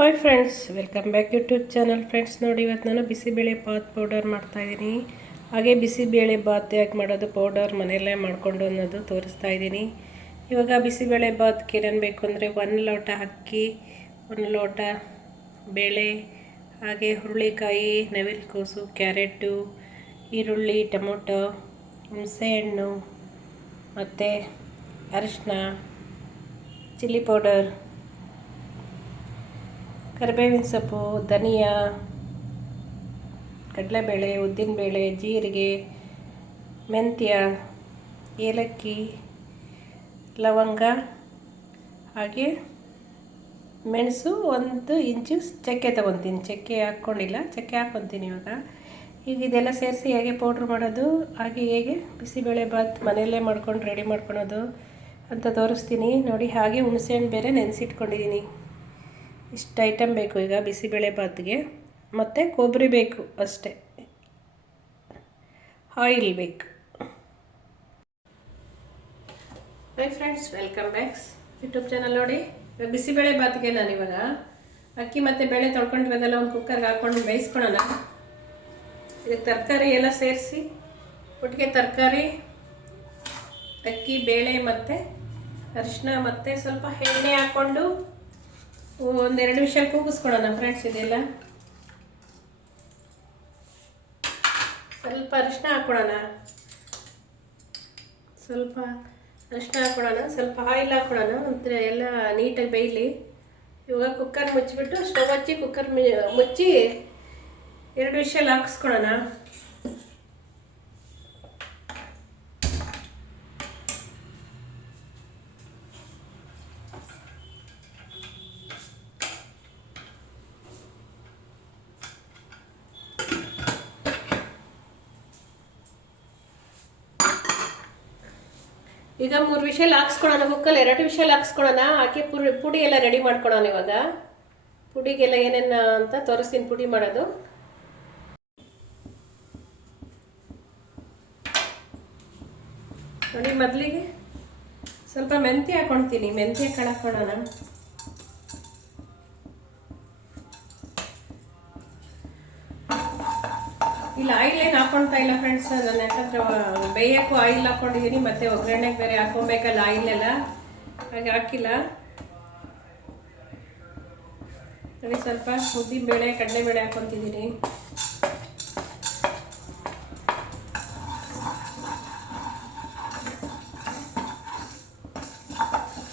Hi friends, welcome back YouTube channel. Friends ನೋಡಿ, ಇವತ್ತು ನಾನು ಬಿಸಿಬೇಳೆ ಬಾತ್ ಪೌಡರ್ ಮಾಡ್ತಾಯಿದ್ದೀನಿ. ಹಾಗೆ ಬಿಸಿಬೇಳೆ ಬಾತ್ ಯಾಕೆ ಮಾಡೋದು, ಪೌಡರ್ ಮನೆಯಲ್ಲೇ ಮಾಡಿಕೊಂಡು ಅನ್ನೋದು ತೋರಿಸ್ತಾ ಇದ್ದೀನಿ. ಇವಾಗ ಬಿಸಿಬೇಳೆ ಬಾತ್ಗೆ ಏನೇನು ಬೇಕು ಅಂದರೆ 1 ಲೋಟ ಅಕ್ಕಿ, 1 ಲೋಟ ಬೇಳೆ, ಹಾಗೆ ಹುರುಳಿಕಾಯಿ, ನವಿಲುಕೋಸು, ಕ್ಯಾರೆಟು, ಈರುಳ್ಳಿ, ಟೊಮೊಟೊ, ಹುಣಸೆಹಣ್ಣು, ಮತ್ತು ಅರಿಶಿನ, ಚಿಲ್ಲಿ ಪೌಡರ್, ಕರಿಬೇವಿನ ಸೊಪ್ಪು, ಧನಿಯಾ, ಕಡಲೆಬೇಳೆ, ಉದ್ದಿನಬೇಳೆ, ಜೀರಿಗೆ, ಮೆಂತ್ಯ, ಏಲಕ್ಕಿ, ಲವಂಗ, ಹಾಗೆ ಮೆಣಸು, 1 ಇಂಚು ಚಕ್ಕೆ ತೊಗೊತೀನಿ. ಚಕ್ಕೆ ಹಾಕ್ಕೊಂಡಿಲ್ಲ, ಚಕ್ಕೆ ಹಾಕ್ಕೊತೀನಿ ಈಗ ಇದೆಲ್ಲ ಸೇರಿಸಿ ಹೇಗೆ ಪೌಡ್ರ್ ಮಾಡೋದು, ಹಾಗೆ ಹೇಗೆ ಬಿಸಿಬೇಳೆ ಬಾತ್ ಮನೆಯಲ್ಲೇ ಮಾಡ್ಕೊಂಡು ರೆಡಿ ಮಾಡ್ಕೊಳೋದು ಅಂತ ತೋರಿಸ್ತೀನಿ ನೋಡಿ. ಹಾಗೆ ಹುಣಸೆಹಣ್ಣು ಬೇರೆ ನೆನೆಸಿಟ್ಕೊಂಡಿದ್ದೀನಿ. ಇಷ್ಟು ಐಟಮ್ ಬೇಕು ಈಗ ಬಿಸಿಬೇಳೆ ಬಾತ್ಗೆ. ಮತ್ತು ಕೊಬ್ಬರಿ ಬೇಕು ಅಷ್ಟೇ, ಆಯಿಲ್ ಬೇಕು. Hi friends, welcome back YouTube channel. ನೋಡಿ, ಇವಾಗ ಬಿಸಿಬೇಳೆ ಬಾತ್ಗೆ ನಾನಿವಾಗ ಅಕ್ಕಿ ಮತ್ತು ಬೇಳೆ ತೊಳ್ಕೊಂಡಿರೋದೆಲ್ಲ ಒಂದು ಕುಕ್ಕರ್ಗೆ ಹಾಕ್ಕೊಂಡು ಬೇಯಿಸ್ಕೊಳ್ಳೋಣ. ಇದಕ್ಕೆ ತರಕಾರಿ ಎಲ್ಲ ಸೇರಿಸಿ ಒಟ್ಟಿಗೆ ತರಕಾರಿ, ಅಕ್ಕಿ, ಬೇಳೆ ಮತ್ತು ಅರಿಶಿನ ಮತ್ತು ಸ್ವಲ್ಪ ಎಣ್ಣೆ ಹಾಕ್ಕೊಂಡು 1-2 ನಿಮಿಷ ಕೂಗಿಸ್ಕೊಳ್ಳೋಣ ಫ್ರೆಂಡ್ಸ್. ಇದೆಲ್ಲ ಸ್ವಲ್ಪ ಅರಿಶಿನ ಹಾಕ್ಕೊಳ್ಳೋಣ, ಸ್ವಲ್ಪ ಆಯಿಲ್ ಹಾಕ್ಕೊಳ್ಳೋಣ, ಒಂಥರ ಎಲ್ಲ ನೀಟಾಗಿ ಬೇಯಲಿ. ಇವಾಗ ಕುಕ್ಕರ್ ಮುಚ್ಚಿಬಿಟ್ಟು ಸ್ಟವ್ ಹಚ್ಚಿ ಕುಕ್ಕರ್ ಮುಚ್ಚಿ 2 ವಿಷಲ್ ಹಾಕಿಸ್ಕೊಳ್ಳೋಣ. ಈಗ 3 ವಿಷಲ್ ಹಾಕ್ಸ್ಕೊಳ್ಳೋಣ. ಕುಕ್ಕಲ್ಲಿ 2 ವಿಷಲ್ ಹಾಕ್ಸ್ಕೊಳ್ಳೋಣ. ಹಾಕಿ ಪುಡಿ ಎಲ್ಲ ರೆಡಿ ಮಾಡ್ಕೊಳ್ಳೋಣ. ಇವಾಗ ಪುಡಿಗೆಲ್ಲ ಏನೇನು ಅಂತ ತೋರಿಸ್ತೀನಿ, ಪುಡಿ ಮಾಡೋದು. ನೋಡಿ, ಮೊದಲಿಗೆ ಸ್ವಲ್ಪ ಮೆಂತ್ಯ ಹಾಕೊಳ್ತೀನಿ. ಮೆಂತ್ಯ ಕಾಳು ಹಾಕೊಳ್ಳೋಣ. ಇಲ್ಲ, ಆಯಿಲ್ ಏನು ಹಾಕೊಳ್ತಾ ಇಲ್ಲ ಫ್ರೆಂಡ್ಸ್. ನಾನು ಯಾಕಂದ್ರೆ ಬೇಯಕ್ಕೂ ಆಯಿಲ್ ಹಾಕೊಂಡಿದ್ದೀನಿ, ಮತ್ತೆ ಒಗ್ಗರಣೆಗೆ ಬೇರೆ ಹಾಕೊಬೇಕಲ್ಲ ಆಯಿಲ್ ಎಲ್ಲ, ಹಾಗೆ ಹಾಕಿಲ್ಲ. ನೋಡಿ, ಸ್ವಲ್ಪ ಉದ್ದಿನಬೇಳೆ, ಕಡಲೆಬೇಳೆ ಹಾಕೊತಿದ್ದೀನಿ.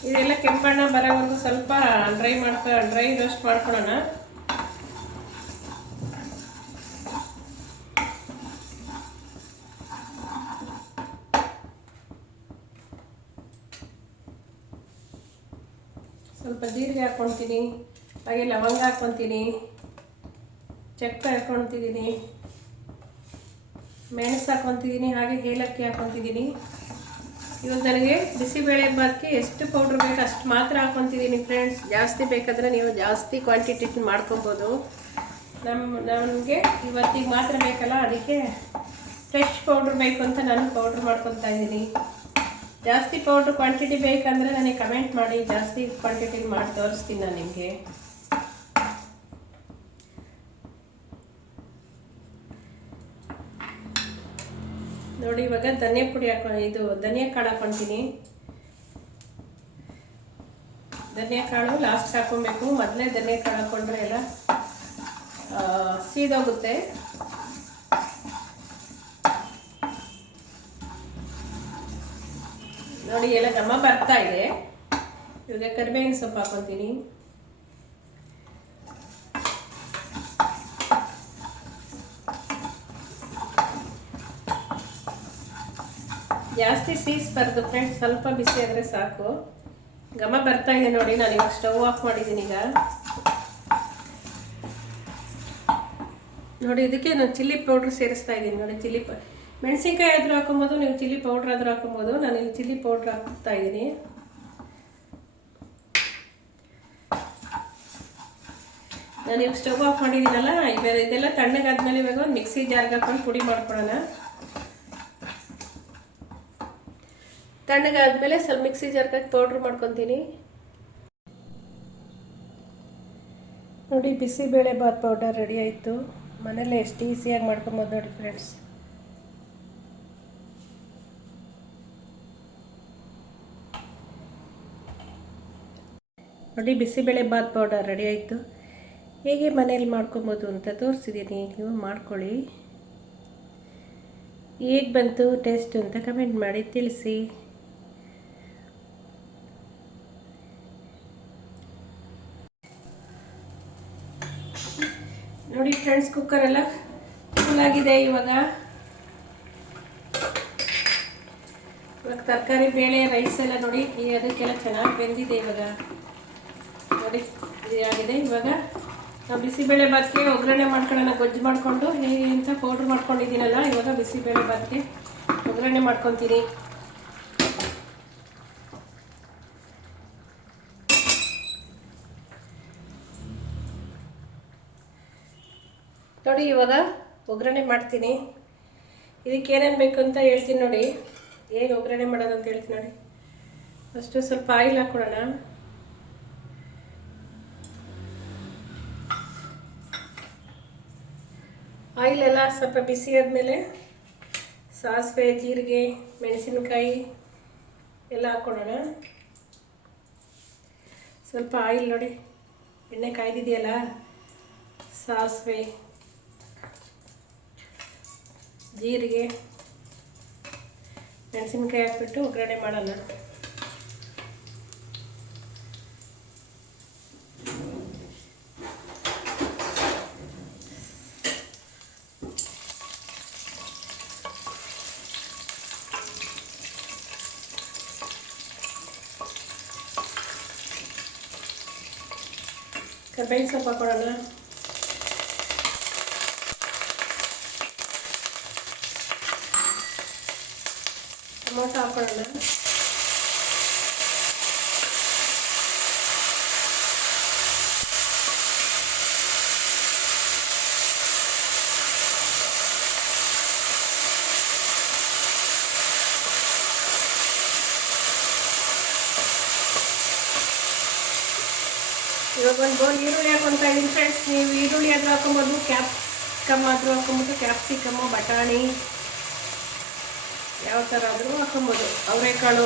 ಇದೆಲ್ಲ ಕೆಂಪಣ್ಣ ಬರೋವರೆಗೂ ಸ್ವಲ್ಪ ಡ್ರೈ ರೋಸ್ಟ್ ಮಾಡ್ಕೊಳ್ಳೋಣ. ಸ್ವಲ್ಪ ಜೀರಿಗೆ ಹಾಕ್ಕೊತೀನಿ, ಹಾಗೆ ಲವಂಗ ಹಾಕ್ಕೊತೀನಿ, ಚಕ್ಕೆ ಹಾಕ್ಕೊತಿದ್ದೀನಿ, ಮೆಣಸು ಹಾಕ್ಕೊತಿದ್ದೀನಿ, ಹಾಗೆ ಏಲಕ್ಕಿ ಹಾಕ್ಕೊತಿದ್ದೀನಿ. ಇವಾಗ ನನಗೆ ಬಿಸಿಬೇಳೆ ಬಾತ್ಗೆ ಎಷ್ಟು ಪೌಡ್ರ್ ಬೇಕು ಅಷ್ಟು ಮಾತ್ರ ಹಾಕ್ಕೊತಿದ್ದೀನಿ ಫ್ರೆಂಡ್ಸ್. ಜಾಸ್ತಿ ಬೇಕಾದರೆ ನೀವು ಜಾಸ್ತಿ ಕ್ವಾಂಟಿಟಿ ಮಾಡ್ಕೊಬೋದು. ನಮಗೆ ಇವತ್ತಿಗೆ ಮಾತ್ರ ಬೇಕಲ್ಲ, ಅದಕ್ಕೆ ಫ್ರೆಶ್ ಪೌಡ್ರ್ ಬೇಕು ಅಂತ ನಾನು ಪೌಡ್ರ್ ಮಾಡ್ಕೊತಾ ಇದ್ದೀನಿ. ಜಾಸ್ತಿ ಪೌಡ್ರ್ ಕ್ವಾಂಟಿಟಿ ಬೇಕಂದರೆ ನನಗೆ ಕಮೆಂಟ್ ಮಾಡಿ, ಜಾಸ್ತಿ ಕ್ವಾಂಟಿಟಿ ಮಾಡಿ ತೋರಿಸ್ತೀನಿ ನಾನು ನಿಮಗೆ. ನೋಡಿ, ಇವಾಗ ಧನಿಯಾ ಪುಡಿ ಧನಿಯಾ ಕಾಳು ಹಾಕ್ಕೊತೀನಿ. ಧನಿಯಾ ಕಾಳು ಲಾಸ್ಟ್ ಹಾಕೊಬೇಕು. ಮೊದಲೇ ಧನಿಯಾ ಕಾಳು ಹಾಕೊಂಡ್ರೆ ಎಲ್ಲ ಸೀದೋಗುತ್ತೆ. ನೋಡಿ, ಎಲ್ಲ ಘಮ ಬರ್ತಾ ಇದೆ. ಇವಾಗ ಕರಿಬೇವಿನ ಸೊಪ್ಪು ಹಾಕೊತೀನಿ. ಜಾಸ್ತಿ ಸೀಸ್ಬಾರ್ದು ಫ್ರೆಂಡ್ಸ್, ಸ್ವಲ್ಪ ಬಿಸಿ ಆದರೆ ಸಾಕು. ಘಮ ಬರ್ತಾ ಇದೆ ನೋಡಿ. ನಾನು ಇವಾಗ ಸ್ಟವ್ ಆಫ್ ಮಾಡಿದ್ದೀನಿ. ಈಗ ನೋಡಿ, ಇದಕ್ಕೆ ನಾನು ಚಿಲ್ಲಿ ಪೌಡ್ರ್ ಸೇರಿಸ್ತಾ ಇದ್ದೀನಿ. ನೋಡಿ, ಮೆಣಸಿನ್ಕಾಯಿ ಆದರೂ ಹಾಕೊಬೋದು, ನೀವು ಚಿಲ್ಲಿ ಪೌಡ್ರ್ ಆದರೂ ಹಾಕೊಬೋದು. ನಾನು ಇಲ್ಲಿ ಚಿಲ್ಲಿ ಪೌಡ್ರ್ ಹಾಕ್ತಾ ಇದ್ದೀನಿ. ನಾನು ಇವಾಗ ಸ್ಟವ್ ಆಫ್ ಮಾಡಿದ್ದೀನಲ್ಲ, ಇದೆಲ್ಲ ತಣ್ಣಗಾದ್ಮೇಲೆ ಇವಾಗ ಒಂದು ಮಿಕ್ಸಿ ಜಾರ್ಗೆ ಹಾಕೊಂಡು ಪುಡಿ ಮಾಡ್ಕೊಳ್ಳೋಣ. ತಣ್ಣಗಾದ್ಮೇಲೆ ಸ್ವಲ್ಪ ಮಿಕ್ಸಿ ಜಾರ್ಗೆ ಪೌಡ್ರ್ ಮಾಡ್ಕೊತೀನಿ. ನೋಡಿ ಬಿಸಿಬೇಳೆ ಬಾತ್ ಪೌಡರ್ ರೆಡಿ ಆಯಿತು. ಮನೇಲೆ ಎಷ್ಟು ಈಸಿಯಾಗಿ ಮಾಡ್ಕೊಬೋದು ನೋಡಿ ಫ್ರೆಂಡ್ಸ್. ನೋಡಿ ಬಿಸಿಬೇಳೆ ಬಾತ್ ಪೌಡರ್ ರೆಡಿ ಆಯಿತು. ಹೇಗೆ ಮನೇಲಿ ಮಾಡ್ಕೊಬೋದು ಅಂತ ತೋರಿಸಿದ್ದೀನಿ, ನೀವು ಮಾಡ್ಕೊಳ್ಳಿ. ಹೇಗೆ ಬಂತು ಟೇಸ್ಟ್ ಅಂತ ಕಮೆಂಟ್ ಮಾಡಿ ತಿಳಿಸಿ. ನೋಡಿ ಫ್ರೆಂಡ್ಸ್, ಕುಕ್ಕರ್ ಎಲ್ಲ ಫುಲ್ ಆಗಿದೆ. ಇವಾಗ ತರಕಾರಿ, ಬೇಳೆ, ರೈಸ್ ಎಲ್ಲ ನೋಡಿ ಅದಕ್ಕೆಲ್ಲ ಚೆನ್ನಾಗಿ ಬೆಂದಿದೆ. ಇವಾಗ ನೋಡಿ ಇದು ಆಗಿದೆ. ಇವಾಗ ನಾವು ಬಿಸಿಬೇಳೆ ಬಾತ್ಗೆ ಒಗ್ಗರಣೆ ಮಾಡ್ಕೊಳ್ಳೋಣ. ಗೊಜ್ಜು ಮಾಡಿಕೊಂಡು ಹೇಗೆ ಅಂತ ಪೌಡ್ರ್ ಮಾಡ್ಕೊಂಡಿದ್ದೀನಲ್ಲ, ಇವಾಗ ಬಿಸಿಬೇಳೆ ಬಾತ್ಗೆ ಒಗ್ಗರಣೆ ಮಾಡ್ಕೊತೀನಿ. ನೋಡಿ ಇವಾಗ ಒಗ್ಗರಣೆ ಮಾಡ್ತೀನಿ. ಇದಕ್ಕೆ ಏನೇನು ಬೇಕು ಅಂತ ಹೇಳ್ತೀನಿ ನೋಡಿ. ಹೇಗೆ ಒಗ್ಗರಣೆ ಮಾಡೋದು ಅಂತ ಹೇಳ್ತೀನಿ ನೋಡಿ. ಫಸ್ಟು ಸ್ವಲ್ಪ ಆಯಿಲ್ ಹಾಕ್ಕೊಳ್ಳೋಣ. ಆಯಿಲ್ ಎಲ್ಲ ಸ್ವಲ್ಪ ಬಿಸಿ ಆದಮೇಲೆ ಸಾಸಿವೆ, ಜೀರಿಗೆ, ಮೆಣಸಿನಕಾಯಿ ಎಲ್ಲ ಹಾಕ್ಕೊಳ್ಳೋಣ. ಸ್ವಲ್ಪ ಆಯಿಲ್ ನೋಡಿ, ಎಣ್ಣೆ ಕಾಯ್ದಿದೆಯಲ್ಲ, ಸಾಸಿವೆ, ಜೀರಿಗೆ, ಮೆಣಸಿನಕಾಯಿ ಹಾಕ್ಬಿಟ್ಟು ಒಗ್ಗರಣೆ ಮಾಡೋಣ. ಕರ್ಬೇವಿನ ಸೊಪ್ಪು ಹಾಕೊಳ್ಳೋಣ. ಟೊಮೊಟೊ ಹಾಕೊಳ್ಳೋಣ. ಇವಾಗ ಒಂದು ಬೌಲ್ ಈರುಳ್ಳಿ ಹಾಕೊತಾ ಇದ್ದೀನಿ ಫ್ರೆಂಡ್ಸ್. ನೀವು ಈರುಳ್ಳಿ ಆದರೂ ಹಾಕೊಬೋದು, ಕ್ಯಾಪ್ಸಿಕಮ್ ಆದರೂ ಹಾಕೊಬೋದು. ಕ್ಯಾಪ್ಸಿಕಮ್ಮು, ಬಟಾಣಿ ಯಾವ ಥರ ಆದರೂ ಹಾಕೊಬೋದು. ಅವರೆಕಾಳು,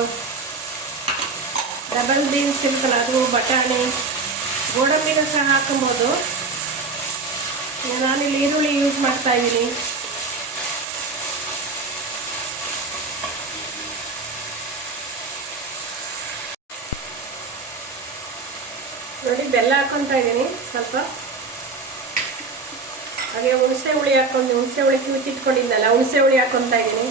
ಡಬಲ್ ಬೀನ್ಸ್ ಇರುತ್ತಲ್ಲ ಅದು, ಬಟಾಣಿ, ಗೋಡಂಬಿನೂ ಸಹ ಹಾಕೊಬೋದು. ನಾನಿಲ್ಲಿ ಈರುಳ್ಳಿ ಯೂಸ್ ಮಾಡ್ತಾ ಇದ್ದೀನಿ. ನೋಡಿ ಬೆಲ್ಲ ಹಾಕೊತಾ ಇದ್ದೀನಿ ಸ್ವಲ್ಪ. ಹಾಗೆ ಹುಣಸೆ ಹುಳಿ ಹಾಕೊಂಡು, ಹುಣಸೆ ಹುಳಿ ಕಿವುಚಿಟ್ಕೊಂಡಿದ್ದಲ್ಲ, ಹುಣಸೆ ಹುಳಿ ಹಾಕೊತಾ ಇದ್ದೀನಿ.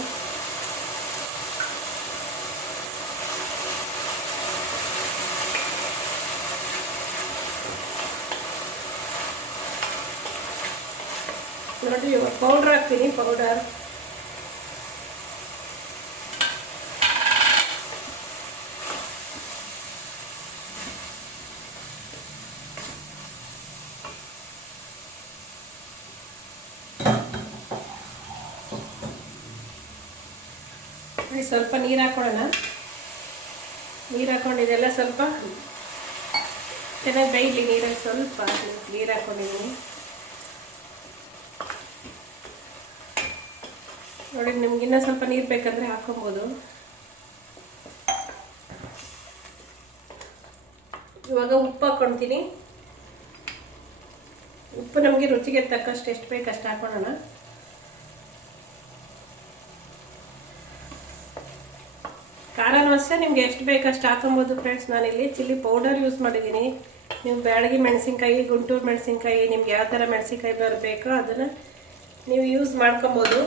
ನೋಡಿ ಇವಾಗ ಪೌಡ್ರ್ ಹಾಕ್ತೀನಿ. ಪೌಡರ್ ಸ್ವಲ್ಪ ನೀರು ಹಾಕೊಳ್ಳೋಣ. ನೀರು ಹಾಕೊಂಡಿದ್ದೆಲ್ಲ ಸ್ವಲ್ಪ ಚೆನ್ನಾಗಿ ಬೇಯಲಿ. ನೀರಲ್ಲಿ ಸ್ವಲ್ಪ ನೀರು ಹಾಕೊಂಡಿದ್ದೀನಿ ನೋಡಿ. ನಿಮ್ಗಿನ್ನ ಸ್ವಲ್ಪ ನೀರು ಬೇಕಂದರೆ ಹಾಕೊಬೋದು. ಇವಾಗ ಉಪ್ಪು ಹಾಕ್ಕೊಳ್ತೀನಿ. ಉಪ್ಪು ನಮಗೆ ರುಚಿಗೆ ತಕ್ಕಷ್ಟು ಎಷ್ಟು ಬೇಕು ಅಷ್ಟು ಹಾಕೊಳ್ಳೋಣ. ಖಾರನೂ ಅಷ್ಟೇ ನಿಮ್ಗೆ ಎಷ್ಟು ಬೇಕಷ್ಟು ಹಾಕೊಬೋದು ಫ್ರೆಂಡ್ಸ್. ನಾನಿಲ್ಲಿ ಚಿಲ್ಲಿ ಪೌಡರ್ ಯೂಸ್ ಮಾಡಿದ್ದೀನಿ. ನೀವು ಬ್ಯಾಡಗಿ ಮೆಣಸಿನ್ಕಾಯಿ, ಗುಂಟೂರು ಮೆಣಸಿನ್ಕಾಯಿ, ನಿಮ್ಗೆ ಯಾವ ಥರ ಮೆಣಸಿನ್ಕಾಯಿ ಬರಬೇಕೋ ಅದನ್ನು ನೀವು ಯೂಸ್ ಮಾಡ್ಕೊಬೋದು.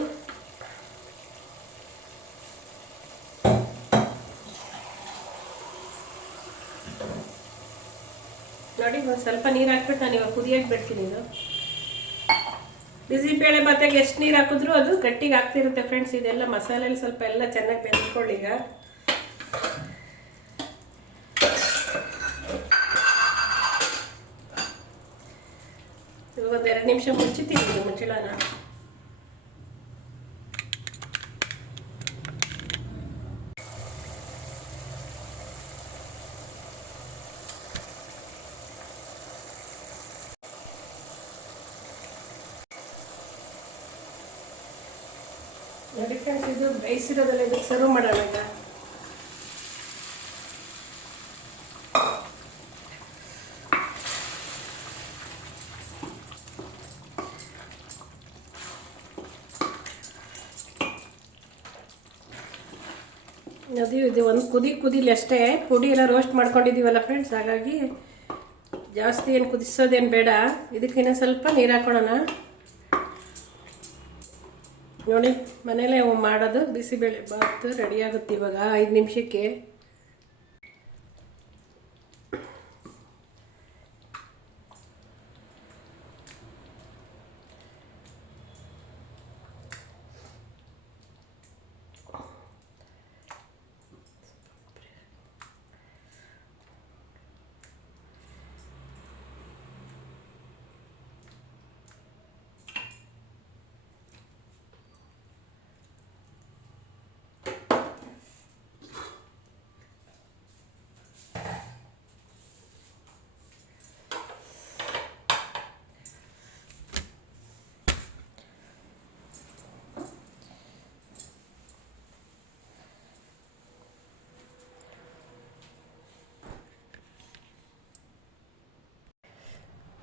ನೋಡಿ ಒಂದು ಸ್ವಲ್ಪ ನೀರು ಹಾಕ್ಬಿಟ್ಟು ನಾನು ಇವಾಗ ಕುದಿಯಕ್ಕೆ ಬಿಡ್ತೀನಿ. ಇದು ಬಿಸಿಬೇಳೆ ಬಾತಿಗೆ ಎಷ್ಟು ನೀರು ಹಾಕಿದ್ರು ಅದು ಗಟ್ಟಿಗೆ ಆಗ್ತಿರುತ್ತೆ ಫ್ರೆಂಡ್ಸ್. ಇದೆಲ್ಲ ಮಸಾಲೆಯಲ್ಲಿ ಸ್ವಲ್ಪ ಎಲ್ಲ ಚೆನ್ನಾಗಿ ಬೆಂದ್ಕೊಳ್ಳಿ. ಈಗ ಒಂದು 2 ನಿಮಿಷ ಮುಚ್ಚಿತೀನಿ ಮುಚ್ಚಳನ. ನೋಡಿ ಫ್ರೆಂಡ್ಸ್, ಇದು ಬೇಯಿಸಿರೋದೆಲ್ಲ ಇದಕ್ಕೆ ಸರ್ವ್ ಮಾಡೋಣ ಈಗ. ಇದು ಒಂದು ಕುದಿಲಿ ಅಷ್ಟೇ. ಪುಡಿ ಎಲ್ಲ ರೋಸ್ಟ್ ಮಾಡ್ಕೊಂಡಿದ್ದೀವಲ್ಲ ಫ್ರೆಂಡ್ಸ್, ಹಾಗಾಗಿ ಜಾಸ್ತಿ ಏನು ಕುದಿಸೋದೇನು ಬೇಡ. ಇದಕ್ಕಿನ್ನ ಸ್ವಲ್ಪ ನೀರು ಹಾಕೊಳ್ಳೋಣ. ನೋಡಿ, ಮನೇಲೇ ಮಾಡೋದು ಬಿಸಿಬೇಳೆ ಬಾತ್ ರೆಡಿ ಆಗುತ್ತೆ ಇವಾಗ 5 ನಿಮಿಷಕ್ಕೆ.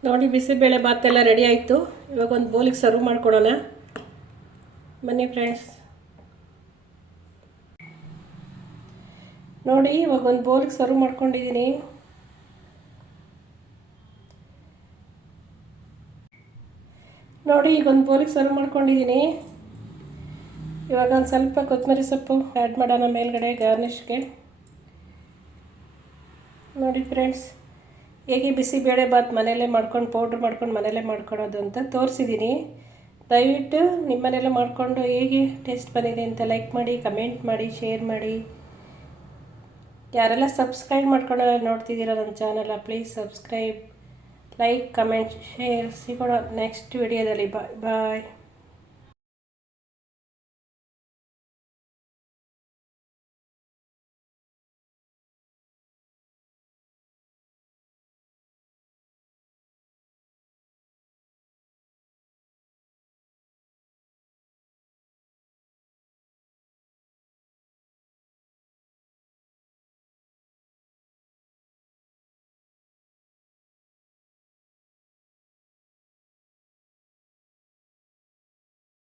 ನೋಡಿ, ಬಿಸಿಬೇಳೆ ಬಾತೆಲ್ಲ ರೆಡಿ ಆಯಿತು. ಇವಾಗ ಒಂದು ಬೌಲಿಗೆ ಸರ್ವ್ ಮಾಡ್ಕೊಡೋಣ. ಬನ್ನಿ ಫ್ರೆಂಡ್ಸ್. ನೋಡಿ, ಇವಾಗ ಒಂದು ಬೌಲಿಗೆ ಸರ್ವ್ ಮಾಡ್ಕೊಂಡಿದ್ದೀನಿ. ನೋಡಿ, ಈಗ ಒಂದು ಬೌಲಿಗೆ ಸರ್ವ್ ಮಾಡ್ಕೊಂಡಿದ್ದೀನಿ. ಇವಾಗ ಒಂದು ಸ್ವಲ್ಪ ಕೊತ್ತಂಬರಿ ಸೊಪ್ಪು ಆ್ಯಡ್ ಮಾಡೋಣ ಮೇಲ್ಗಡೆ ಗಾರ್ನಿಷ್ಗೆ. ನೋಡಿ ಫ್ರೆಂಡ್ಸ್, ಹೇಗೆ ಬಿಸಿಬೇಳೆ ಬಾತ್ ಮನೆಯಲ್ಲೇ ಮಾಡ್ಕೊಂಡು ಪೌಡ್ರ್ ಮಾಡ್ಕೊಂಡು ಮನೆಯಲ್ಲೇ ಮಾಡ್ಕೊಳೋದು ಅಂತ ತೋರಿಸಿದ್ದೀನಿ. ದಯವಿಟ್ಟು ನಿಮ್ಮ ಮನೆಯಲ್ಲೇ ಮಾಡಿಕೊಂಡು ಹೇಗೆ ಟೇಸ್ಟ್ ಬಂದಿದೆ ಅಂತ ಲೈಕ್ ಮಾಡಿ, ಕಮೆಂಟ್ ಮಾಡಿ, ಶೇರ್ ಮಾಡಿ. ಯಾರೆಲ್ಲ ಸಬ್ಸ್ಕ್ರೈಬ್ ಮಾಡ್ಕೊಂಡು ನೋಡ್ತಿದ್ದೀರ ನನ್ನ channel, please subscribe, like, comment, share. ಸಿಗೋಣ ನೆಕ್ಸ್ಟ್ ವಿಡಿಯೋದಲ್ಲಿ. ಬಾಯ್.